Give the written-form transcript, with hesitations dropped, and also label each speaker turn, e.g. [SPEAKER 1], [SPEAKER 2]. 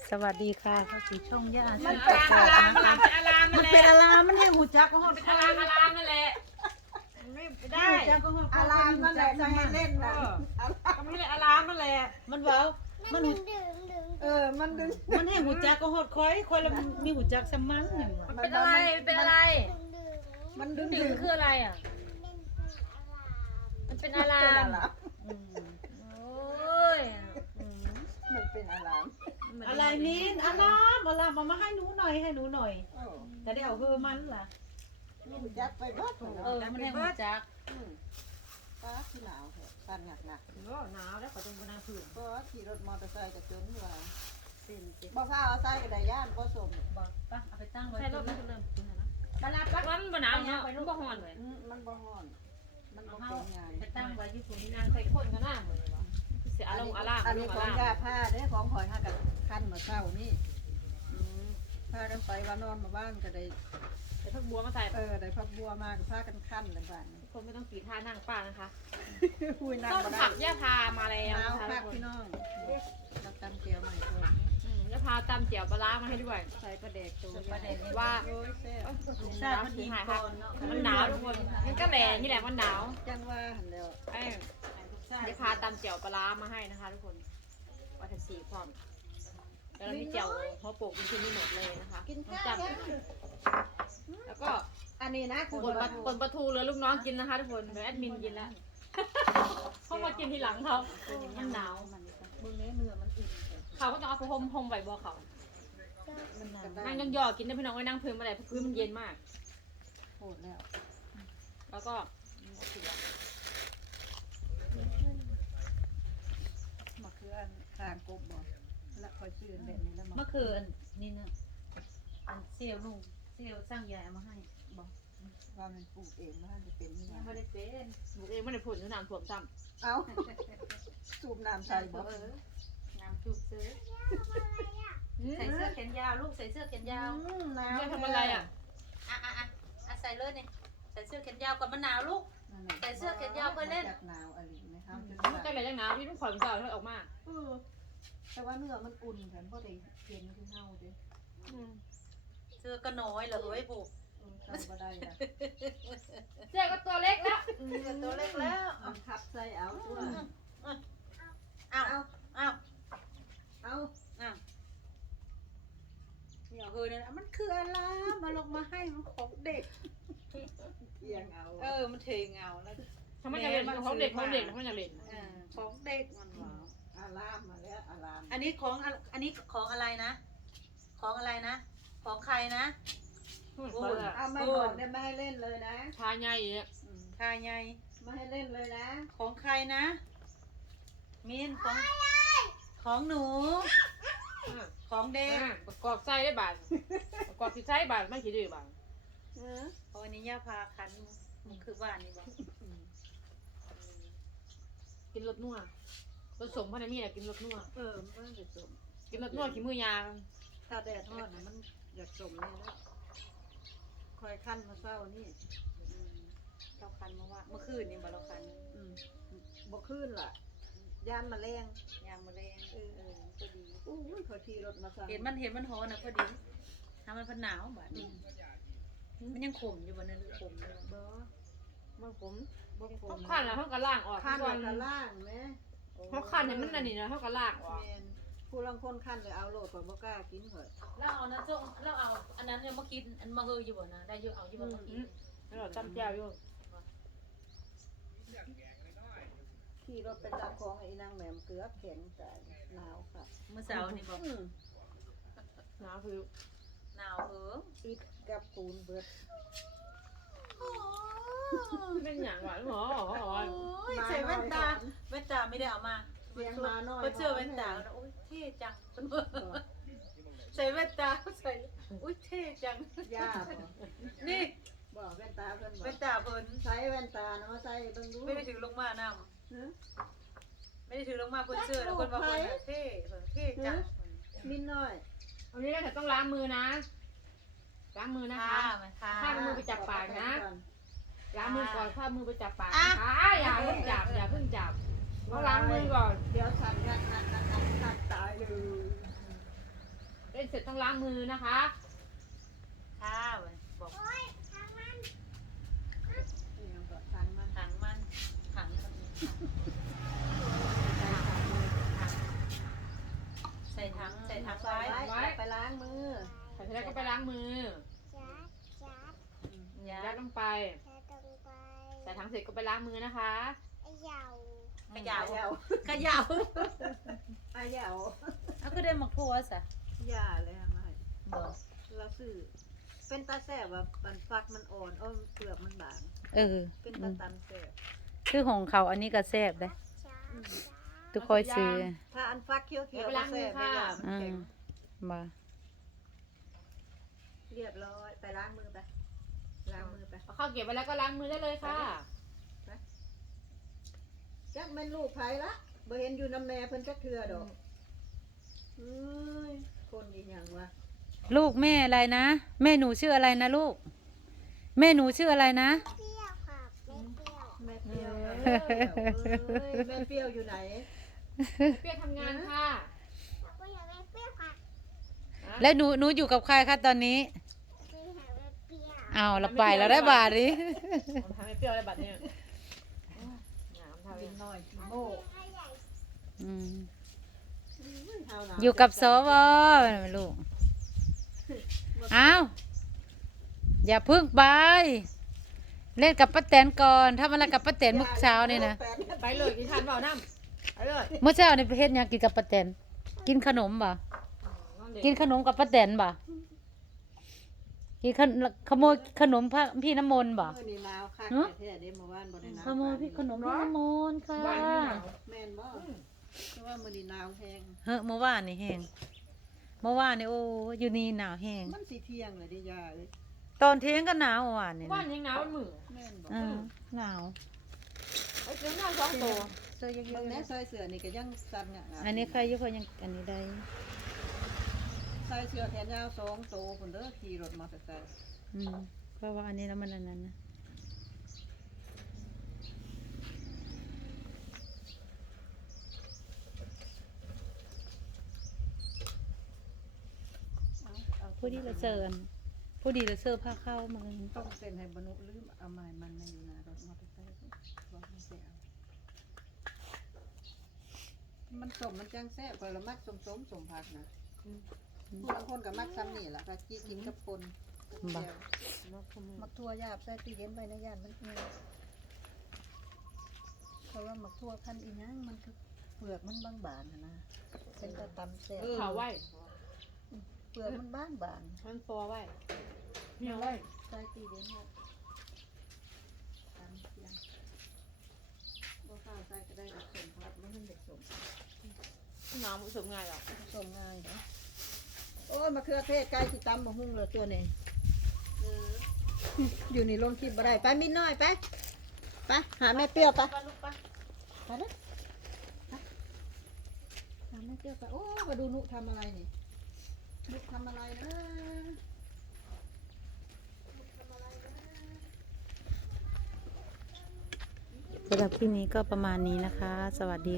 [SPEAKER 1] สวัสดีค่ะเข้าสู่ช่องย่า
[SPEAKER 2] มันเป็นอารามมันเป็นอาราม
[SPEAKER 1] มันเป็นอารามมันให้หูจักก็ฮอด
[SPEAKER 2] เป็นอารามนั่นแหละไม่ได้
[SPEAKER 1] หูจักก็ฮอด
[SPEAKER 3] อารามนั่นแหละจะให้เล่นนะ
[SPEAKER 2] ก็ไม่ได้อารามนั่นแหละ
[SPEAKER 1] มันเว้ามันหู
[SPEAKER 3] มันดึง
[SPEAKER 1] มันให้หูจักก็ฮอดคอยแล้วมันมีหูจักสมันหยังวะ
[SPEAKER 2] เป็นอะไรเป็นอะไร
[SPEAKER 3] มันดึง
[SPEAKER 2] ดึงคืออะไรอ่ะมันเป็นอารามโอ้ย
[SPEAKER 3] มันเป็นอาราม
[SPEAKER 1] อะไรนี่อารามเอามาให้หนูหน่อยแต่ได้เอาเฮอมันล่ะ
[SPEAKER 3] ยัดไปบ้าน
[SPEAKER 1] มันให้หูจัก
[SPEAKER 3] ป้าที่หนาวเหรอสั่นหนัก
[SPEAKER 1] หนาวแล้วก็ต้องมานั่งพื้น
[SPEAKER 3] ก็ขี่รถมอเตอร์ไซค์กับจนว่า
[SPEAKER 1] เป็นเจ็บ
[SPEAKER 3] บ่พาเอาไส้กับไดย่านบ่สม
[SPEAKER 1] บอกป่ะเอาไปตั้งไว้
[SPEAKER 2] ใช่รถมัน
[SPEAKER 1] เริ่มกินแล้วนะ
[SPEAKER 2] บาลาปักมันบ่หนาวเนาะมันบ่ฮ้อนเลย
[SPEAKER 3] มันบ่ฮ้อน มันบ่
[SPEAKER 1] เอา
[SPEAKER 3] เป็นงาน
[SPEAKER 1] ไปตั้งไว้ที่ฝุ่น
[SPEAKER 2] นางใส่คนก็น่าเหมือนวะเสียอารมณ์อาราม
[SPEAKER 3] อันนี้ของยาผ้าเด้ของหอยห้ากับขั้นมาเช้านี่พากันไปว่านอนมาบ้านก็ได้
[SPEAKER 2] ใส่ผักบัวมาใส่
[SPEAKER 3] ได้พักบัวมากับผ้ากันขั้นเลยบ้าน
[SPEAKER 2] คนไม่ต้องกีท่านั่งป้านะคะ
[SPEAKER 3] คุยนั่ง
[SPEAKER 2] ต้น
[SPEAKER 3] มาได้
[SPEAKER 2] ผักย่าพามาแล้ว
[SPEAKER 3] หนาว
[SPEAKER 2] นะคะ
[SPEAKER 3] คัก
[SPEAKER 2] ทุกคน
[SPEAKER 3] พี่น้องเราตำเกี๊ยวใหม่ก่อน
[SPEAKER 2] ย่าพาตำเจียวปลาร้ามาให้ด้วย
[SPEAKER 3] ใส่ประเด็กตัว
[SPEAKER 1] ประเด็นนี้
[SPEAKER 2] ว่า
[SPEAKER 3] โอ้ยแซ่บ
[SPEAKER 1] ทราบมันดีก่อนเนาะ
[SPEAKER 2] มันหนาวทุกคนมันก็แหลนี่แหละมันหนาว
[SPEAKER 3] จังว่าหันแล้ว
[SPEAKER 2] เอ้ยย่าพาตำเจียวปลาร้ามาให้นะคะทุกคนวัตถุสีพร้อมแล้วเรามีเจียวหัวโปกเป็นชิ้นนี้หมดเลยนะคะ
[SPEAKER 3] กินข้าว
[SPEAKER 2] จับ
[SPEAKER 3] แล้ว
[SPEAKER 2] แล้วก็
[SPEAKER 3] อันนี้นะคือ
[SPEAKER 2] คนปลาทูเหลือลูกน้องกินนะคะทุกคนเหลือแอดมินกินแล้วเขามากินทีหลังเขามันหนาว
[SPEAKER 3] มึงเนื้อมันอิ่ม
[SPEAKER 2] เขาก็ต้องเอาไปห่มใบบัวเขา
[SPEAKER 3] มันหนาว
[SPEAKER 2] นั่งย่อๆกินได้พี่น้องไว้นั่งพื้นมาเลยเพราะพื้นมันเย็นมาก
[SPEAKER 3] โหดแล้ว
[SPEAKER 2] แล้วก็
[SPEAKER 3] มาคืออันคางกบบ่แล้วคอยชื่อแบบนี้แล้ว
[SPEAKER 1] เมื่อคืนนี่นะอันเซลลุงเซลสร้างยายเอามาให้บอก
[SPEAKER 3] ว่ามันปลูกเองว่าจะเป็นนี่
[SPEAKER 1] ยังไม่ได้เป็น
[SPEAKER 2] หนูเองไม่ได้ผลอยู่นานถ่วมซ้
[SPEAKER 3] เอาสูบน้ำใส่บ่
[SPEAKER 1] น้ำจุบซื้อ
[SPEAKER 2] ำ
[SPEAKER 1] ใส่เสื้อแขนยาวลูกใส่เสื้อแขนยาว
[SPEAKER 3] หนาว
[SPEAKER 2] จะทำอะไรอ่ะ
[SPEAKER 1] ใส่เลยนี่ใส่เสื้อแขนยาวก่อนมันหนาวลูก ใส่เสื้อแขนยาวเพื่อเล่น
[SPEAKER 3] หนาวอะไรไหมครับ
[SPEAKER 2] มันจะอะไรจังหนาวที่ต้องข่อยมันจะเอาออกมา
[SPEAKER 3] แต่ว่าเนื้อมันอุ่นแถมพอได้เย็นขึ้นเฮาเด้
[SPEAKER 1] เสื้อก็น้อยเหรอเฮ้ยบุก
[SPEAKER 3] ใส่บ่ได้ละ
[SPEAKER 2] เจ๊ก็ตัวเล็กแล้ว
[SPEAKER 1] ตัวเล็กแล้ว
[SPEAKER 3] มันทับใส่เอาตัว
[SPEAKER 1] อ้าวอ้าว
[SPEAKER 3] เอา
[SPEAKER 1] อ้าวเนี่ยเฮ้ยเนี่ยมันคืออะไรมาลงมาให้มันของเด็ก
[SPEAKER 3] เอียงเอา
[SPEAKER 1] มันเทเงาแล้ว
[SPEAKER 2] ทำไมจะเล่นของเด็กทำไมจะเล่น
[SPEAKER 1] ของเด็กมันหวา
[SPEAKER 3] อารามมาแล้วอาราม
[SPEAKER 1] อันนี้ของอะไรนะ ของอะไรนะ ของใครนะ
[SPEAKER 3] เอาไม่บอกได้ไม่ให้เล่นเลยนะ
[SPEAKER 2] ทาใหญ่เนี่ย
[SPEAKER 1] ทายไง
[SPEAKER 3] ไม่ให้เล่นเลยนะ
[SPEAKER 1] ของใครนะ มินของหนู ของเด็ก
[SPEAKER 2] ประกอบไส้ได้บาทประกอบที่ไส้บาทไม่คิดดื้อบาท
[SPEAKER 1] เพราะวันนี้ย่าพาคันมันคือบ้านนี่บอก
[SPEAKER 2] กินรสนัวรสสมพนันมีอะไรกินรสนัว
[SPEAKER 1] มันจะจม
[SPEAKER 2] กินรสนัวขี้มือยาง
[SPEAKER 3] ถ้าแดดทอดนะมันอยากจมเนี่ยแล้วคอยขั้นมาเศร้านี่
[SPEAKER 1] เราคันมาว่าเมื่อคืนนี่บอกเราคัน
[SPEAKER 3] บ่ขึ้นล่ะย่านมาแรง
[SPEAKER 1] ยางมะเร็งก็ดี
[SPEAKER 3] อู้ยเขาขี่รถมาสั่ง
[SPEAKER 1] เห็นมันฮ้อนนะพอดีทำมันพันหนาวแบบนี้มันยังขมอยู่บนนั้นขมอยู่
[SPEAKER 3] บ่
[SPEAKER 2] มันผม
[SPEAKER 3] บ่ค
[SPEAKER 2] เขา
[SPEAKER 3] ม
[SPEAKER 2] ขั้นแล้วเขาก็ล่างออก
[SPEAKER 3] ขั้น
[SPEAKER 2] ก่อน
[SPEAKER 3] กับล่างไหม
[SPEAKER 2] เขาขั้นเนี่ยมันอันนี้นะเขาก็ล่างออก
[SPEAKER 3] แมนผู้ลังคนขั้นเลยเอาโหลดก่อนบ่กล้ากินเถอะ
[SPEAKER 1] แล้วเอานะจ้งแล้วเอาอันนั้นเนี่ยเมื่อกี้อันมาเฮยอยู่บ่นะได้เยอะเอาอยู่บ่เมื่อกี้
[SPEAKER 2] แล้วเราจำแจ้วอยู่
[SPEAKER 3] ขี่รถไปจับของไอ้นางแหม่มเกลือแข็งใจหนาวค่ะ
[SPEAKER 1] เมื่อเช้านี่บอก
[SPEAKER 2] นะคือ
[SPEAKER 1] หนาว
[SPEAKER 3] อิดกับปูนเบิด
[SPEAKER 2] เป็นอย่างหวานหรอ
[SPEAKER 1] ใส่แว่นตาไม่ได้เอามา
[SPEAKER 3] เสียงมาน้อย
[SPEAKER 1] เพราะเชื่อแว่นตาโอ้ยเท่จังใส่แว่นตาใส่อุ้ยเท่จัง
[SPEAKER 3] ย่าบ่
[SPEAKER 1] นี่
[SPEAKER 3] บอกแว่นตาเพิ่นบอ
[SPEAKER 1] แว่
[SPEAKER 3] ก
[SPEAKER 1] นตาเพิ่น
[SPEAKER 3] ใช้แว่นตานะมาใส่เบิ่งดู
[SPEAKER 1] ไม่ได้ถือลงมาน้
[SPEAKER 3] ฮะ
[SPEAKER 1] ำไม่ได้ถือลงมาเพิ่นเชื่อแล้วเพิ่นว่าเพิ่นเท่เท่จัง
[SPEAKER 3] มินน้อย
[SPEAKER 2] วันนี้เราต้องล้างมือนะล้างมือนะคะ ถ้ามือไปจับปากนะล้างมือก่อนถ้ามือไปจับปากนะคะอย่าเพิ่งจับต้องล้างมือก่อน
[SPEAKER 3] เดี๋ยวสั่นงัดตายเลย
[SPEAKER 2] นเสร็จต้องล้างมือนะคะ
[SPEAKER 1] ค่ะบอก
[SPEAKER 3] นี่ยังก็ทันมัน
[SPEAKER 1] ถังมันถังมันใส่ถังไว้
[SPEAKER 3] ไปล้างมือ
[SPEAKER 2] ใส่เสร็จแล้วก็ไปล้างมือยัดลงไปใส่ถังเสร็จก็ไปล้างมือนะคะ
[SPEAKER 1] ขยาว
[SPEAKER 3] ยาว
[SPEAKER 1] ขยาว
[SPEAKER 3] อายาว
[SPEAKER 1] เอาก็ได้หมักทั่วซะ
[SPEAKER 3] ย่าเลยทำไม
[SPEAKER 1] บอก
[SPEAKER 3] เราซื้อเป็นตาแซ่บว่ามันฟักมันอ่อนอ้อมเปลือกมันบาง เป็นตาตำแซ่บ
[SPEAKER 1] คือของเขาอันนี้ก็แซ่บเลยทุกคอยซื้อ
[SPEAKER 3] ถ้าอันฟักเคี้ยวๆก็แซ่บไม่ยามันแข็ง
[SPEAKER 1] มา
[SPEAKER 3] เรียบร้อยไปล้างมือไปล้างมือไป
[SPEAKER 2] เอาข้าวเก็บไว้แล้วก็ล้างมือได้เลยค่ะ
[SPEAKER 3] จักแม่นลูกไผละบ่เห็นอยู่น้ำแม่เพิ่นจักเทื่อดอกเอ้ยคนอีหยังวะ
[SPEAKER 1] ลูกแม่อะไรนะ แม่หนูชื่ออะไรนะลูก แม่หนูชื่ออะไรนะ
[SPEAKER 3] แม่เปรี้ยวแม่เปรี้ยวอยู่ไหน
[SPEAKER 2] เปรี้ยวทำงานค่ะ
[SPEAKER 1] แล้วหนูอยู่กับใครคะตอนนี้เอาเราไปแล้วได้บาทนี้
[SPEAKER 2] ผมทำให้เปรี้ยวอะไรแบบนี้งามทำ
[SPEAKER 3] กินน้อยกินโม่
[SPEAKER 1] อืม
[SPEAKER 3] เฮาน่ะ
[SPEAKER 1] อยู่กับสวลูกอ้าวอย่าพึ่งไปเล่นกับป้าแตนก่อนทำอะไรกับป้าแตนเมื่อเช้านี่นะ
[SPEAKER 2] ไปเลยกินทานเปล่าน้ำไปเลย
[SPEAKER 1] เมื่อเช้านี่ไปเฮ็ดหยังกินกับป้าแตนกินขนมบ่กินขนมกับป้าแตนบ่กินขโมยขนมพี่น้ำมนต์บ่
[SPEAKER 3] มื้อนี้หนาวคักแท้ๆเด้เมื่อวานบ่ได้หนาว
[SPEAKER 1] ขโมยพี่ขนมพี่น้ำมนต์ค่ะ
[SPEAKER 2] วันนี้หนาว
[SPEAKER 3] แม่นบ่เพราะว่ามื้อนี้หนาวแฮง
[SPEAKER 1] เฮ้อเมื่อวานนี่แห้งเมื่อวานนี่โอ้อยู่นี่หนาวแห้ง
[SPEAKER 3] มันสิเที่ยงเลยเด้ย่าเอ้ย
[SPEAKER 1] ตอนเที่ยงก็หนาวเมื่อวานนี่
[SPEAKER 2] วัน
[SPEAKER 1] นะ
[SPEAKER 2] ยังหนาวมันมือ
[SPEAKER 3] แม่นบ่
[SPEAKER 1] หนาว
[SPEAKER 2] ไอ้เจ้าหน้าสองตัว
[SPEAKER 1] เสื้อเย
[SPEAKER 3] เบิ่
[SPEAKER 1] อะ
[SPEAKER 3] ง
[SPEAKER 1] ๆ
[SPEAKER 3] แหน่
[SPEAKER 1] นะ
[SPEAKER 3] ใส่เสื้อนี่ก็ยังสั่นงะ
[SPEAKER 1] อันนี้ใครอยุพยังอันนี้ได้
[SPEAKER 3] ใส่เสื้อแขนยาว2ตัวพุ่นเด้อขี่รถมอเตอร์ไซค์
[SPEAKER 1] เพราะว่าอันนี้แล้วมันอันนั้นนะ
[SPEAKER 3] เอา
[SPEAKER 1] ผู้ดีละเซิร์นผู้ดีละเซิร์ผ้าเข้ามา
[SPEAKER 3] ต้องเซ็นให้บรรนุลืมเอาไม้มันมาอยู่หน้ารถมอเตอร์ไซค์บอกให้ไปเอามันสมมันจังแซ่บข่อยละมักสมสมผักนะผู้บางคนก็มักซ้ำนี่ล่ะก็กินกับปนกับแจ่วมักทั่วยาบใส่ตู้เย็นไว้นะย่านมันเหี่ยวเพราะว่ามักทั่วคันอีหยังมันคือเปลือกมันบางๆนะเป็นตะตำแซ่บ
[SPEAKER 2] เขาไว้
[SPEAKER 3] เปลือกมันบาง
[SPEAKER 2] มันฟอไว้เหนียวไว้
[SPEAKER 3] ๆใส่ตู้เย็นไว้ตำเสียงบ่ข้าวใส่ก็ได้สมผักมันเด็กสม
[SPEAKER 2] น้ำผสมง่ายหรอก
[SPEAKER 3] สมง่ายเนาะโอ้ยมะเขือเทศไก่ที่ตำมะฮุ่งเลยตัวนี้อยู่นี่ลงคลิปบ่ได้ไปมินน้อยไปไปหาแม่เปรี้ยวไปไปเลยไปหาแม่เปรี้ยวไปโอ้มาดูนุทำอะไรนี่นุทำอะไรนะ
[SPEAKER 1] สำหรับคลิปนี้ก็ประมาณนี้นะคะ สวัสดี